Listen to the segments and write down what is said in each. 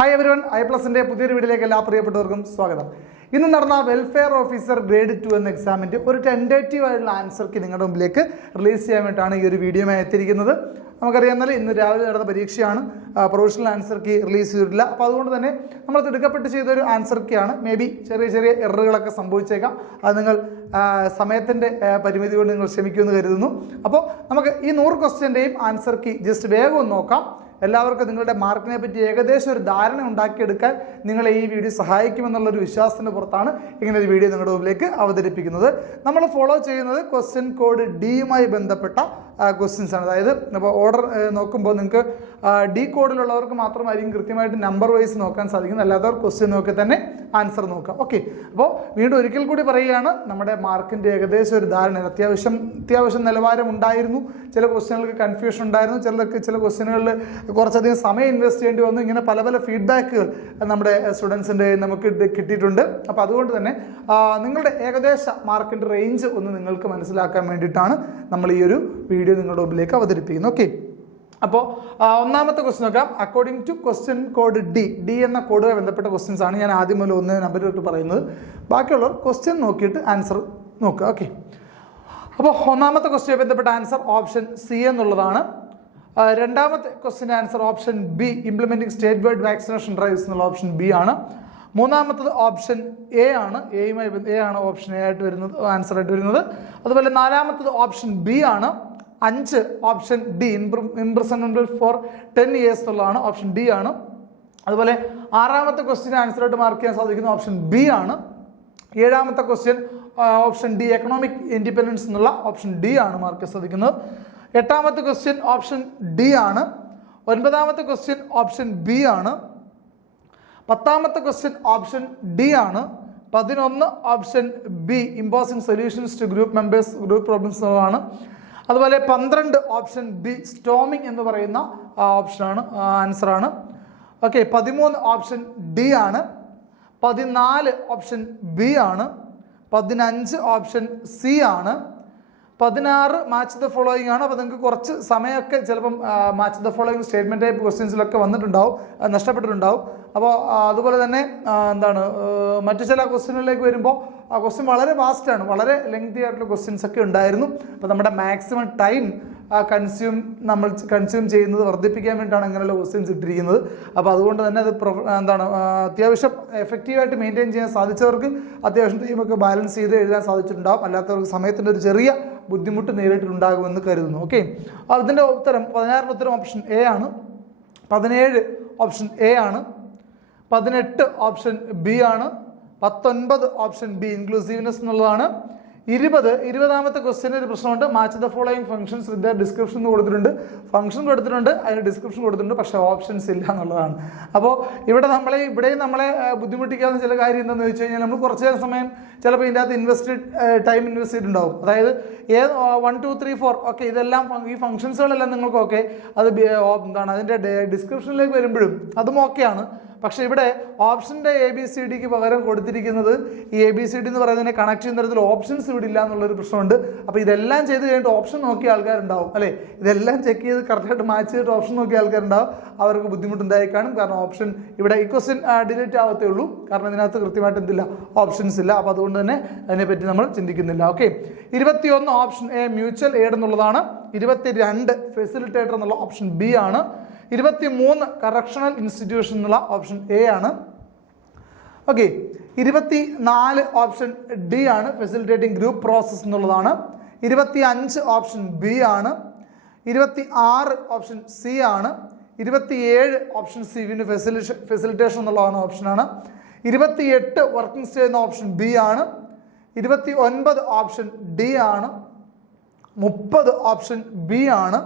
Hi everyone, i+ന്റെ പുതിയൊരു വീഡിയോയിലേക്ക് എല്ലാ പ്രിയപ്പെട്ടവർക്കും സ്വാഗതം. ഇന്ന് നടന്ന വെൽഫെയർ ഓഫീസർ ഗ്രേഡ് 2 എന്ന എക്സാമിൻ്റെ ഒരു ടെൻറ്റേറ്റീവ് ആയിട്ടുള്ള ആൻസർക്ക് നിങ്ങളുടെ മുമ്പിലേക്ക് റിലീസ് ചെയ്യാൻ വേണ്ടിയിട്ടാണ് ഈ ഒരു വീഡിയോയുമായി എത്തിയിരിക്കുന്നത്. നമുക്കറിയാമെന്നാൽ ഇന്ന് രാവിലെ നടന്ന പരീക്ഷയാണ്, പ്രൊഫഷണൽ ആൻസർ കീ റിലീസ് ചെയ്തിട്ടില്ല. അപ്പോൾ അതുകൊണ്ട് തന്നെ നമ്മൾ തിടുക്കപ്പെട്ട് ചെയ്തൊരു ആൻസർ കീയാണ്. മേ ബി ചെറിയ ചെറിയ എററുകളൊക്കെ സംഭവിച്ചേക്കാം. അത് നിങ്ങൾ സമയത്തിൻ്റെ പരിമിതി കൊണ്ട് നിങ്ങൾ ക്ഷമിക്കുമെന്ന് കരുതുന്നു. അപ്പോൾ നമുക്ക് ഈ 100 ക്വസ്റ്റ്യൻ്റെയും ആൻസർ കീ ജസ്റ്റ് വേഗം ഒന്ന് നോക്കാം. എല്ലാവർക്കും നിങ്ങളുടെ മാർക്കിനെ പറ്റി ഏകദേശം ഒരു ധാരണ ഉണ്ടാക്കിയെടുക്കാൻ നിങ്ങളെ ഈ വീഡിയോ സഹായിക്കുമെന്നുള്ളൊരു വിശ്വാസത്തിൻ്റെ പുറത്താണ് ഇങ്ങനെ ഒരു വീഡിയോ നിങ്ങളുടെ മുമ്പിലേക്ക് അവതരിപ്പിക്കുന്നത്. നമ്മൾ ഫോളോ ചെയ്യുന്നത് ക്വസ്റ്റ്യൻ കോഡ് ഡിയുമായി ബന്ധപ്പെട്ട ക്വസ്റ്റ്യൻസ് ആണ്. അതായത് അപ്പോൾ ഓർഡർ നോക്കുമ്പോൾ നിങ്ങൾക്ക് ഡി കോഡിലുള്ളവർക്ക് മാത്രമായിരിക്കും കൃത്യമായിട്ട് നമ്പർ വൈസ് നോക്കാൻ സാധിക്കുന്നത്. അല്ലാത്തവർ ക്വസ്റ്റ്യൻ നോക്കി തന്നെ ആൻസർ നോക്കാം. ഓക്കെ, അപ്പോൾ വീണ്ടും ഒരിക്കൽ കൂടി പറയുകയാണ്, നമ്മുടെ മാർക്കിൻ്റെ ഏകദേശം ഒരു ധാരണ അത്യാവശ്യം നിലവാരം ഉണ്ടായിരുന്നു. ചില ക്വസ്റ്റ്യനുകൾക്ക് കൺഫ്യൂഷൻ ഉണ്ടായിരുന്നു, ചില ക്വസ്റ്റ്യനുകളിൽ കുറച്ചധികം സമയം ഇൻവെസ്റ്റ് ചെയ്യേണ്ടി വന്നു. ഇങ്ങനെ പല പല ഫീഡ്ബാക്കുകൾ നമ്മുടെ സ്റ്റുഡൻസിൻ്റെ നമുക്ക് കിട്ടിയിട്ടുണ്ട്. അപ്പോൾ അതുകൊണ്ട് തന്നെ നിങ്ങളുടെ ഏകദേശ മാർക്കിൻ്റെ റേഞ്ച് ഒന്ന് നിങ്ങൾക്ക് മനസ്സിലാക്കാൻ വേണ്ടിയിട്ടാണ് നമ്മൾ ഈ ഒരു വീഡിയോ നിങ്ങളുടെ മുമ്പിലേക്ക് അവതരിപ്പിക്കുന്നത്. ഓക്കെ, അപ്പോൾ ഒന്നാമത്തെ ക്വസ്റ്റ്യൻ നോക്കാം. According to question code D എന്ന കോഡുമായി ബന്ധപ്പെട്ട ക്വസ്റ്റ്യൻസ് ആണ് ഞാൻ ആദ്യം മുതൽ 1 നമ്പർ തൊട്ട് പറയുന്നത്. ബാക്കിയുള്ളവർ ക്വസ്റ്റ്യൻ നോക്കിയിട്ട് ആൻസർ നോക്കുക. ഓക്കെ, അപ്പോൾ ഒന്നാമത്തെ ക്വസ്റ്റ്യനുമായി ബന്ധപ്പെട്ട ആൻസർ ഓപ്ഷൻ സി എന്നുള്ളതാണ്. രണ്ടാമത്തെ ക്വസ്റ്റ്യൻ്റെ answer option B, implementing state wide vaccination drives എന്നുള്ള ഓപ്ഷൻ ബി ആണ്. മൂന്നാമത്തത് ഓപ്ഷൻ എ ആണ്. എ ആണ് ഓപ്ഷൻ എ ആയിട്ട് വരുന്നത്, ആൻസർ ആയിട്ട് വരുന്നത്. അതുപോലെ നാലാമത്തത് ഓപ്ഷൻ ബി ആണ്. 5 option D, imprisonment for 10 years എന്നുള്ളതാണ്, ഓപ്ഷൻ ഡി ആണ്. അതുപോലെ 6ാമത്തെ ക്വസ്റ്റ്യൻ ആൻസർ ആയിട്ട് മാർക്ക് ചെയ്യാൻ സാധിക്കുന്ന ഓപ്ഷൻ ബി ആണ്. 7ാമത്തെ question option D, economic independence എന്നുള്ള ഓപ്ഷൻ ഡി ആണ് മാർക്ക് ചെയ്യാൻ സാധിക്കുന്നത്. 8ാമത്തെ ക്വസ്റ്റ്യൻ ഓപ്ഷൻ ഡി ആണ്. 9ാമത്തെ ക്വസ്റ്റ്യൻ ഓപ്ഷൻ ബി ആണ്. 10ാമത്തെ ക്വസ്റ്റ്യൻ ഓപ്ഷൻ ഡി ആണ്. 11 option B, imposing solutions to group members group problems ആണ്. അതുപോലെ 12 ഓപ്ഷൻ ബി, സ്റ്റോമിംഗ് എന്ന് പറയുന്ന ഓപ്ഷനാണ്, ആൻസറാണ്. ഓക്കെ, 13 ഓപ്ഷൻ ഡി ആണ്. 14 ഓപ്ഷൻ ബി ആണ്. 15 ഓപ്ഷൻ സി ആണ്. 16 മാച്ച് ദ ഫോളോയിങ് ആണ്. അപ്പോൾ നിങ്ങൾക്ക് കുറച്ച് സമയമൊക്കെ ചിലപ്പം match the following statement type ക്വസ്റ്റ്യൻസിലൊക്കെ വന്നിട്ടുണ്ടാവും, നഷ്ടപ്പെട്ടിട്ടുണ്ടാവും. അപ്പോൾ അതുപോലെ തന്നെ മറ്റു ചില ക്വസ്റ്റ്യനുകളിലേക്ക് വരുമ്പോൾ ആ ക്വസ്റ്റ്യൻ വളരെ വാസ്റ്റാണ്, വളരെ ലെങ്തി ആയിട്ടുള്ള ക്വസ്റ്റ്യൻസ് ഒക്കെ ഉണ്ടായിരുന്നു. അപ്പോൾ നമ്മുടെ മാക്സിമം ടൈം കൺസ്യൂം ചെയ്യുന്നത് വർദ്ധിപ്പിക്കാൻ വേണ്ടിയിട്ടാണ് ഇങ്ങനെയുള്ള ക്വസ്റ്റ്യൻസ് ഇട്ടിരിക്കുന്നത്. അപ്പോൾ അതുകൊണ്ട് തന്നെ അത് അത്യാവശ്യം എഫക്റ്റീവായിട്ട് മെയിൻറ്റെയിൻ ചെയ്യാൻ സാധിച്ചവർക്ക് അത്യാവശ്യം ടൈമൊക്കെ ബാലൻസ് ചെയ്ത് എഴുതാൻ സാധിച്ചിട്ടുണ്ടാവും. അല്ലാത്തവർക്ക് സമയത്തിൻ്റെ ഒരു ചെറിയ ബുദ്ധിമുട്ട് നേരിട്ടിട്ടുണ്ടാകുമെന്ന് കരുതുന്നു. ഓക്കെ, അതിൻ്റെ ഉത്തരം 16 ഉത്തരം ഓപ്ഷൻ എ ആണ്. 17 ഓപ്ഷൻ എ ആണ്. 18 ഓപ്ഷൻ ബി ആണ്. 19 ഓപ്ഷൻ ബി, ഇൻക്ലൂസീവ്നെസ് എന്നുള്ളതാണ്. 20ാമത്തെ ക്വസ്റ്റ്യൻ ഒരു പ്രശ്നമുണ്ട്. Match the following functions with description കൊടുത്തിട്ടുണ്ട്, ഫംഗ്ഷൻ കൊടുത്തിട്ടുണ്ട്, അതിന് ഡിസ്ക്രിപ്ഷൻ കൊടുത്തിട്ടുണ്ട്, പക്ഷേ ഓപ്ഷൻസ് ഇല്ല എന്നുള്ളതാണ്. അപ്പോൾ ഇവിടെയും നമ്മളെ ബുദ്ധിമുട്ടിക്കാവുന്ന ചില കാര്യം എന്താണെന്ന് വെച്ച് കഴിഞ്ഞാൽ നമ്മൾ കുറച്ച് സമയം ചിലപ്പോൾ ഇതിൻ്റെ അകത്ത് ടൈം ഇൻവെസ്റ്റ് ചെയ്തിട്ടുണ്ടാവും. അതായത് 1 2 3 4 ഓക്കെ, ഇതെല്ലാം ഈ ഫംഗ്ഷൻസുകളെല്ലാം നിങ്ങൾക്ക് ഓക്കെ, അത് അതിൻ്റെ ഡിസ്ക്രിപ്ഷനിലേക്ക് വരുമ്പോഴും അതും ഓക്കെയാണ്. പക്ഷേ ഇവിടെ ഓപ്ഷൻ്റെ ABCDക്ക് പകരം കൊടുത്തിരിക്കുന്നത് ഈ ABCD എന്ന് പറയുന്നതിനെ കണക്ട് ചെയ്യുന്ന തരത്തിൽ ഓപ്ഷൻസ് ഇവിടെ ഇല്ല എന്നുള്ളൊരു പ്രശ്നമുണ്ട്. അപ്പോൾ ഇതെല്ലാം ചെയ്ത് കഴിഞ്ഞിട്ട് ഓപ്ഷൻ നോക്കിയ ആൾക്കാരുണ്ടാവും, അല്ലേ? ഇതെല്ലാം ചെക്ക് ചെയ്ത് കറക്റ്റായിട്ട് മാച്ച് ചെയ്തിട്ട് ഓപ്ഷൻ നോക്കിയ ആൾക്കാരുണ്ടാവും. അവർക്ക് ബുദ്ധിമുട്ടുണ്ടായി കാണും. കാരണം ഓപ്ഷൻ ഇവിടെ ഈ ക്വസ്റ്റ്യൻ ഡിലീറ്റ് ആവത്തേ ഉള്ളൂ. കാരണം ഇതിനകത്ത് കൃത്യമായിട്ട് എന്തില്ല, ഓപ്ഷൻസ് ഇല്ല. അപ്പോൾ അതുകൊണ്ട് തന്നെ അതിനെപ്പറ്റി നമ്മൾ ചിന്തിക്കുന്നില്ല. Okay, 21 option A, mutual aid എന്നുള്ളതാണ്. 22 ഫെസിലിറ്റേറ്റർ എന്നുള്ള ഓപ്ഷൻ ബി ആണ്. 23 കറക്ഷണൽ ഇൻസ്റ്റിറ്റ്യൂഷൻ എന്നുള്ള ഓപ്ഷൻ എ ആണ്. ഓക്കെ, 24 ഓപ്ഷൻ ഡി ആണ്, ഫെസിലിറ്റേറ്റിംഗ് ഗ്രൂപ്പ് പ്രോസസ് എന്നുള്ളതാണ്. 25 ഓപ്ഷൻ ബി ആണ്. 26 ഓപ്ഷൻ സി ആണ്. 27 ഓപ്ഷൻ സി, പിന്നെ ഫെസിലിറ്റേഷൻ എന്നുള്ളതാണ് ഓപ്ഷനാണ്. 28 വർക്കിംഗ് സ്റ്റേ എന്ന ഓപ്ഷൻ ബി ആണ്. 29 ഓപ്ഷൻ ഡി ആണ്. 30 ഓപ്ഷൻ ബി ആണ്.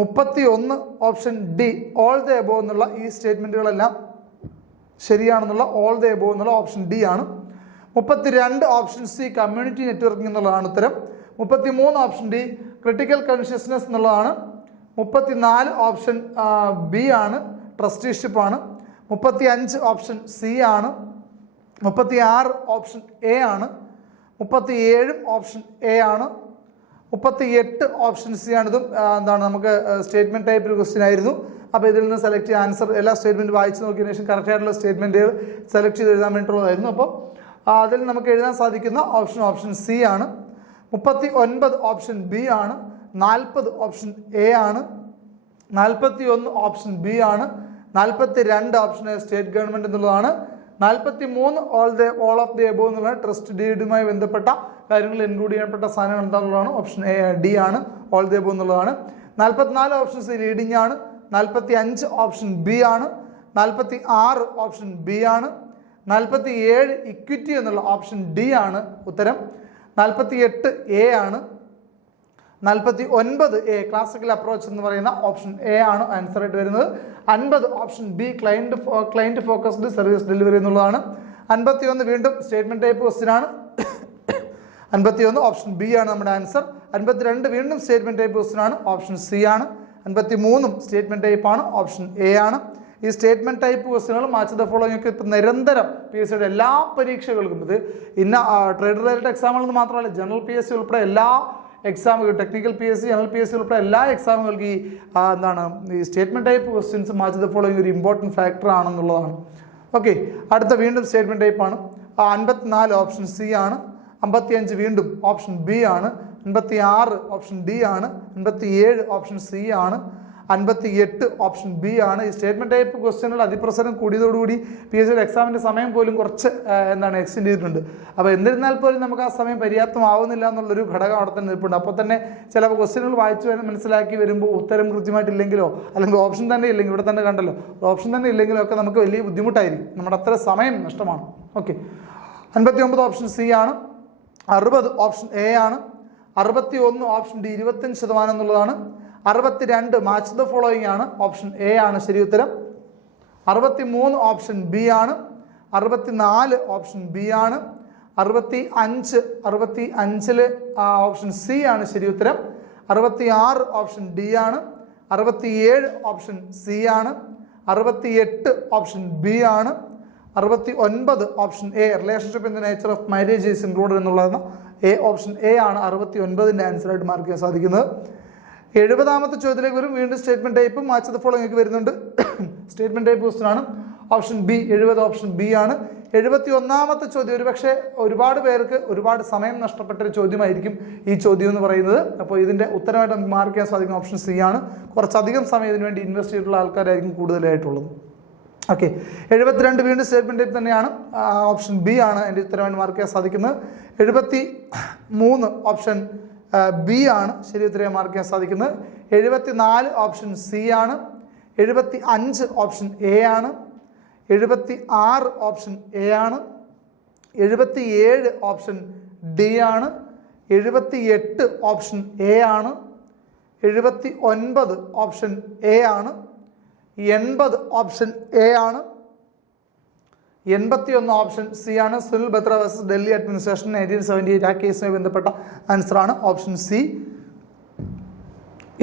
31 option D, all the above എന്നുള്ള ഈ സ്റ്റേറ്റ്മെൻറ്റുകളെല്ലാം ശരിയാണെന്നുള്ള ഓൾ ദ എബോ എന്നുള്ള ഓപ്ഷൻ ഡി ആണ്. 32 ഓപ്ഷൻ സി, കമ്മ്യൂണിറ്റി നെറ്റ്വർക്കിംഗ് എന്നുള്ളതാണ് ഉത്തരം. 33 ഓപ്ഷൻ ഡി, ക്രിട്ടിക്കൽ കോൺഷ്യസ്നെസ് എന്നുള്ളതാണ്. 34 ഓപ്ഷൻ ബി ആണ്, ട്രസ്റ്റിഷിപ്പ് ആണ്. 35 ഓപ്ഷൻ സി ആണ്. 36 ഓപ്ഷൻ എ ആണ്. 37 ഓപ്ഷൻ എ ആണ്. 38 ഓപ്ഷൻ സി ആണ്. ഇതും എന്താണ് നമുക്ക് സ്റ്റേറ്റ്മെൻറ്റ് ടൈപ്പ് ഒരു ക്വസ്റ്റ്യൻ ആയിരുന്നു. അപ്പോൾ ഇതിൽ നിന്ന് സെലക്ട് ചെയ്യുക. ആൻസർ എല്ലാ സ്റ്റേറ്റ്മെൻറ്റ് വായിച്ച് നോക്കിയതിന് ശേഷം കറക്റ്റായിട്ടുള്ള സ്റ്റേറ്റ്മെൻറ്റുകൾ സെലക്ട് ചെയ്ത് എഴുതാൻ വേണ്ടിയിട്ടുള്ളതായിരുന്നു. അപ്പോൾ അതിൽ നമുക്ക് എഴുതാൻ സാധിക്കുന്ന ഓപ്ഷൻ സി ആണ്. 39 ഓപ്ഷൻ ബി ആണ്. 40 ഓപ്ഷൻ എ ആണ്. 41 ഓപ്ഷൻ ബി ആണ്. 42 ഓപ്ഷൻ എ സ്റ്റേറ്റ് ഗവൺമെൻറ് എന്നുള്ളതാണ്. 43 ഓൾ ഓഫ് ദി എബോവ് എന്നുള്ളതാണ്. ട്രസ്റ്റ് ഡീഡുമായി ബന്ധപ്പെട്ട കാര്യങ്ങൾ ഇൻക്ലൂഡ് ചെയ്യപ്പെട്ട സാധനങ്ങൾ എന്താണെന്നുള്ളതാണ്. ഓപ്ഷൻ എ ഡി ആണ്, ഓൾ ദി എബോവ് എന്നുള്ളതാണ്. 44 ഓപ്ഷൻ സി ലീഡിംഗ് ആണ്. 45 ഓപ്ഷൻ ബി ആണ്. 46 ഓപ്ഷൻ ബി ആണ്. 47 ഇക്വിറ്റി എന്നുള്ള ഓപ്ഷൻ ഡി ആണ് ഉത്തരം. 48 എ ആണ്. 49 എ ക്ലാസിക്കൽ അപ്രോച്ച് എന്ന് പറയുന്ന ഓപ്ഷൻ എ ആണ് ആൻസർ ആയിട്ട് വരുന്നത്. 50 option B client focused service delivery എന്നുള്ളതാണ്. 51 വീണ്ടും സ്റ്റേറ്റ്മെന്റ് ടൈപ്പ് ക്വസ്റ്റ്യൻ ആണ്. 51 ഓപ്ഷൻ ബി ആണ് നമ്മുടെ ആൻസർ. 52 വീണ്ടും സ്റ്റേറ്റ്മെന്റ് ടൈപ്പ് ക്വസ്റ്റ്യൻ ആണ്, ഓപ്ഷൻ സി ആണ്. 53 സ്റ്റേറ്റ്മെന്റ് ടൈപ്പ് ആണ്, ഓപ്ഷൻ എ ആണ്. ഈ സ്റ്റേറ്റ്മെന്റ് ടൈപ്പ് ക്വസ്റ്റ്യനുകൾ മാച്ച് ദ ഫോളോയിങ് ഒക്കെ ഇപ്പം നിരന്തരം PSC യുടെ എല്ലാ പരീക്ഷകൾക്കും, ഇത് ഇന്ന ട്രേഡ് റിലേറ്റഡ് എക്സാമുകളെന്ന് മാത്രമല്ല, ജനറൽ PSC ഉൾപ്പെടെ എല്ലാ എക്സാമുകൾ, ടെക്നിക്കൽ PSC, ജനറൽ PSC ഉൾപ്പെടെ എല്ലാ എക്സാമുകൾക്ക് ഈ statement type questions match the following ഒരു ഇമ്പോർട്ടൻറ്റ് ഫാക്ടർ ആണെന്നുള്ളതാണ്. ഓക്കെ, അടുത്ത വീണ്ടും സ്റ്റേറ്റ്മെന്റ് ടൈപ്പ് ആണ്. 54 ഓപ്ഷൻ സി ആണ്. 55 വീണ്ടും ഓപ്ഷൻ ബി ആണ്. 56 ഓപ്ഷൻ ഡി ആണ്. 57 ഓപ്ഷൻ സി ആണ്. 58 ഓപ്ഷൻ ബി ആണ്. ഈ സ്റ്റേറ്റ്മെന്റ് ടൈപ്പ് ക്വസ്റ്റ്യനുകൾ അതിപ്രസരം കൂടിയതോടുകൂടി PSC എക്സാമിൻ്റെ സമയം പോലും കുറച്ച് എക്സ്റ്റെൻഡ് ചെയ്തിട്ടുണ്ട്. അപ്പോൾ എന്നിരുന്നാൽ പോലും നമുക്ക് ആ സമയം പര്യാപ്തമാവുന്നില്ല എന്നുള്ളൊരു ഘടകം അവിടെ തന്നെ നിൽപ്പുണ്ട്. അപ്പോൾ തന്നെ ചില ക്വസ്റ്റ്യനുകൾ വായിച്ച് മനസ്സിലാക്കി വരുമ്പോൾ ഉത്തരം കൃത്യമായിട്ടില്ലെങ്കിലോ അല്ലെങ്കിൽ ഓപ്ഷൻ തന്നെ ഇല്ലെങ്കിൽ, ഇവിടെ തന്നെ കണ്ടല്ലോ, ഓപ്ഷൻ തന്നെ ഇല്ലെങ്കിലോ ഒക്കെ നമുക്ക് വലിയ ബുദ്ധിമുട്ടായിരിക്കും. നമ്മുടെ അത്ര സമയം നഷ്ടമാണ്. ഓക്കെ, 59 ഓപ്ഷൻ സി ആണ്. 60 ഓപ്ഷൻ എ ആണ്. 61 ഓപ്ഷൻ ഡി 25% എന്നുള്ളതാണ്. 62 മാച്ച് ദ ഫോളോയിങ് ആണ്, ഓപ്ഷൻ എ ആണ് ശരി ഉത്തരം. 63 ഓപ്ഷൻ ബി ആണ്. 64 ഓപ്ഷൻ ബി ആണ്. 65 ഓപ്ഷൻ സി ആണ് ശരി ഉത്തരം. 66 ഓപ്ഷൻ ഡി ആണ്. 67 ഓപ്ഷൻ സി ആണ്. 68 ഓപ്ഷൻ ബി ആണ്. 69 option A relationship in the nature of marriage is included എന്നുള്ളതാണ്. ഓപ്ഷൻ എ ആണ് 69ൻ്റെ ആൻസറായിട്ട് മാർക്ക് ചെയ്യാൻ സാധിക്കുന്നത്. 70ാമത്തെ ചോദ്യത്തിലേക്ക് വരും. വീണ്ടും statement type match the following ഒക്കെ വരുന്നുണ്ട്. സ്റ്റേറ്റ്മെന്റ് ടൈപ്പ് ക്വസ്റ്റ്യൻ ആണ്. ഓപ്ഷൻ ബി 70 ഓപ്ഷൻ ബി ആണ്. 71ാമത്തെ ചോദ്യം ഒരുപക്ഷെ ഒരുപാട് പേർക്ക് ഒരുപാട് സമയം നഷ്ടപ്പെട്ടൊരു ചോദ്യമായിരിക്കും ഈ ചോദ്യം എന്ന് പറയുന്നത്. അപ്പോൾ ഇതിൻ്റെ ഉത്തരമായിട്ട് മാർക്ക് ചെയ്യാൻ സാധിക്കുന്ന ഓപ്ഷൻ സി ആണ്. കുറച്ചധികം സമയം ഇതിനു വേണ്ടി ഇൻവെസ്റ്റ് ചെയ്തിട്ടുള്ള ആൾക്കാരായിരിക്കും കൂടുതലായിട്ടുള്ളത്. ഓക്കെ, 72 വീണ്ടും സ്റ്റേറ്റ്മെന്റ് ടൈപ്പ് തന്നെയാണ്. ഓപ്ഷൻ ബി ആണ് എൻ്റെ ഉത്തരമായിട്ട് മാർക്ക് ചെയ്യാൻ സാധിക്കുന്നത്. 73 ഓപ്ഷൻ ബി ആണ് ശരി ഉത്തരം മാർക്ക് ചെയ്യാൻ സാധിക്കുന്നത്. 74 ഓപ്ഷൻ സി ആണ്. 75 ഓപ്ഷൻ എ ആണ്. 76 ഓപ്ഷൻ എ ആണ്. 77 ഓപ്ഷൻ ഡി ആണ്. 78 ഓപ്ഷൻ എ ആണ്. 79 ഓപ്ഷൻ എ ആണ്. 80 ഓപ്ഷൻ എ ആണ്. 81 ഓപ്ഷൻ സി ആണ്. സുനിൽ ബത്ര വേഴ്സസ് ഡൽഹി അഡ്മിനിസ്ട്രേഷൻ 1978 ആ കേസുമായി ബന്ധപ്പെട്ട ആൻസറാണ് ഓപ്ഷൻ സി.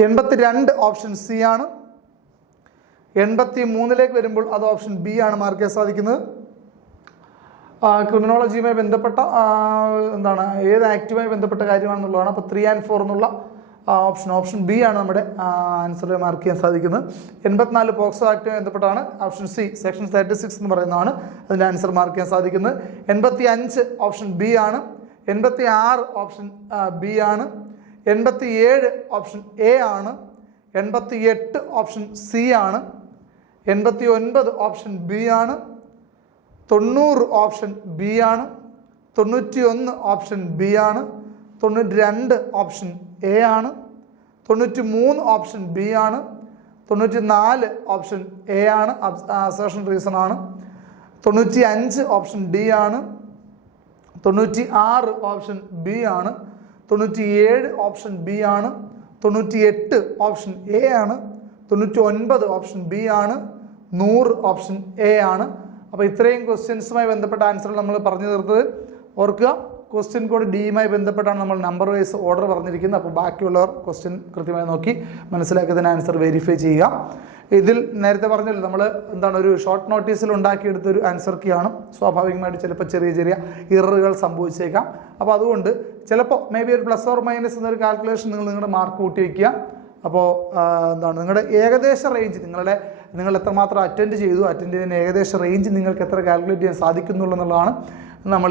82 ഓപ്ഷൻ സി ആണ്. 83ലേക്ക് വരുമ്പോൾ അത് ഓപ്ഷൻ ബി ആണ് മാർക്ക് ചെയ്യാൻ സാധിക്കുന്നത്. ക്രിമിനോളജിയുമായി ബന്ധപ്പെട്ട ഏത് ആക്റ്റുമായി ബന്ധപ്പെട്ട കാര്യമാണെന്നുള്ളതാണ്. അപ്പോൾ 3 and 4 എന്നുള്ള ഓപ്ഷൻ ബി ആണ് നമ്മുടെ ആൻസർ മാർക്ക് ചെയ്യാൻ സാധിക്കുന്നത്. 84 പോക്സോ ആക്റ്റുമായി ബന്ധപ്പെട്ടാണ്. ഓപ്ഷൻ സി സെക്ഷൻ 36 എന്ന് പറയുന്നതാണ് അതിൻ്റെ ആൻസർ മാർക്ക് ചെയ്യാൻ സാധിക്കുന്നത്. 85 ഓപ്ഷൻ ബി ആണ്. 86 ഓപ്ഷൻ ബി ആണ്. 87 ഓപ്ഷൻ എ ആണ്. 88 ഓപ്ഷൻ സി ആണ്. 89 ഓപ്ഷൻ ബി ആണ്. 90 ഓപ്ഷൻ ബി ആണ്. 91 ഓപ്ഷൻ ബി ആണ്. 92 ഓപ്ഷൻ എ ആണ്. 93 ഓപ്ഷൻ ബി ആണ്. 94 ഓപ്ഷൻ എ ആണ്, അസേർഷൻ റീസൺ ആണ്. 95 ഓപ്ഷൻ ഡി ആണ്. 96 ഓപ്ഷൻ ബി ആണ്. 97 ഓപ്ഷൻ ബി ആണ്. 98 ഓപ്ഷൻ എ ആണ്. 99 ഓപ്ഷൻ ബി ആണ്. 100 ഓപ്ഷൻ എ ആണ്. അപ്പോൾ ഇത്രയും ക്വസ്റ്റ്യൻസുമായി ബന്ധപ്പെട്ട ആൻസർ നമ്മൾ പറഞ്ഞു തീർത്തത്. ഓർക്കുക, ക്വസ്റ്റ്യൻ കോഡ് ഡിയുമായി ബന്ധപ്പെട്ടാണ് നമ്മൾ നമ്പർ വൈസ് ഓർഡർ പറഞ്ഞിരിക്കുന്നത്. അപ്പോൾ ബാക്കിയുള്ളവർ ക്വസ്റ്റ്യൻ കൃത്യമായി നോക്കി മനസ്സിലാക്കിയതിന് ആൻസർ വെരിഫൈ ചെയ്യുക. ഇതിൽ നേരത്തെ പറഞ്ഞല്ലോ നമ്മൾ ഒരു ഷോർട്ട് നോട്ടീസിൽ ഉണ്ടാക്കിയെടുത്തൊരു ആൻസർ കീ ആണ്. സ്വാഭാവികമായിട്ട് ചിലപ്പോൾ ചെറിയ ചെറിയ ഇററുകൾ സംഭവിച്ചേക്കാം. അപ്പോൾ അതുകൊണ്ട് ചിലപ്പോൾ മേ ബി ഒരു പ്ലസ് ഓർ മൈനസ് എന്നൊരു കാൽക്കുലേഷൻ നിങ്ങൾ നിങ്ങളുടെ മാർക്ക് കൂട്ടി വയ്ക്കുക. അപ്പോൾ എന്താണ് നിങ്ങളുടെ ഏകദേശ റേഞ്ച്, നിങ്ങൾ എത്രമാത്രം അറ്റൻഡ് ചെയ്തതിന് ഏകദേശ റേഞ്ച് നിങ്ങൾക്ക് എത്ര കാൽക്കുലേറ്റ് ചെയ്യാൻ സാധിക്കുന്നുള്ളതാണ് നമ്മൾ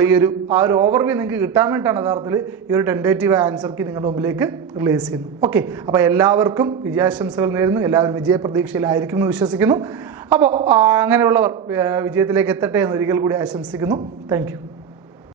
ആ ഒരു ഓവർവ്യൂ നിങ്ങൾക്ക് കിട്ടാൻ വേണ്ടിയിട്ടാണ് യഥാർത്ഥത്തിൽ ഈ ഒരു ടെൻറ്റേറ്റീവ് ആൻസർ കീ നിങ്ങളുടെ മുമ്പിലേക്ക് റിലീസ് ചെയ്യുന്നു. ഓക്കെ, അപ്പോൾ എല്ലാവർക്കും വിജയാശംസകൾ നേരുന്നു. എല്ലാവരും വിജയപ്രതീക്ഷയിലായിരിക്കും എന്ന് വിശ്വസിക്കുന്നു. അപ്പോൾ അങ്ങനെയുള്ളവർ വിജയത്തിലേക്ക് എത്തട്ടെ എന്ന് ഒരിക്കൽ കൂടി ആശംസിക്കുന്നു. താങ്ക്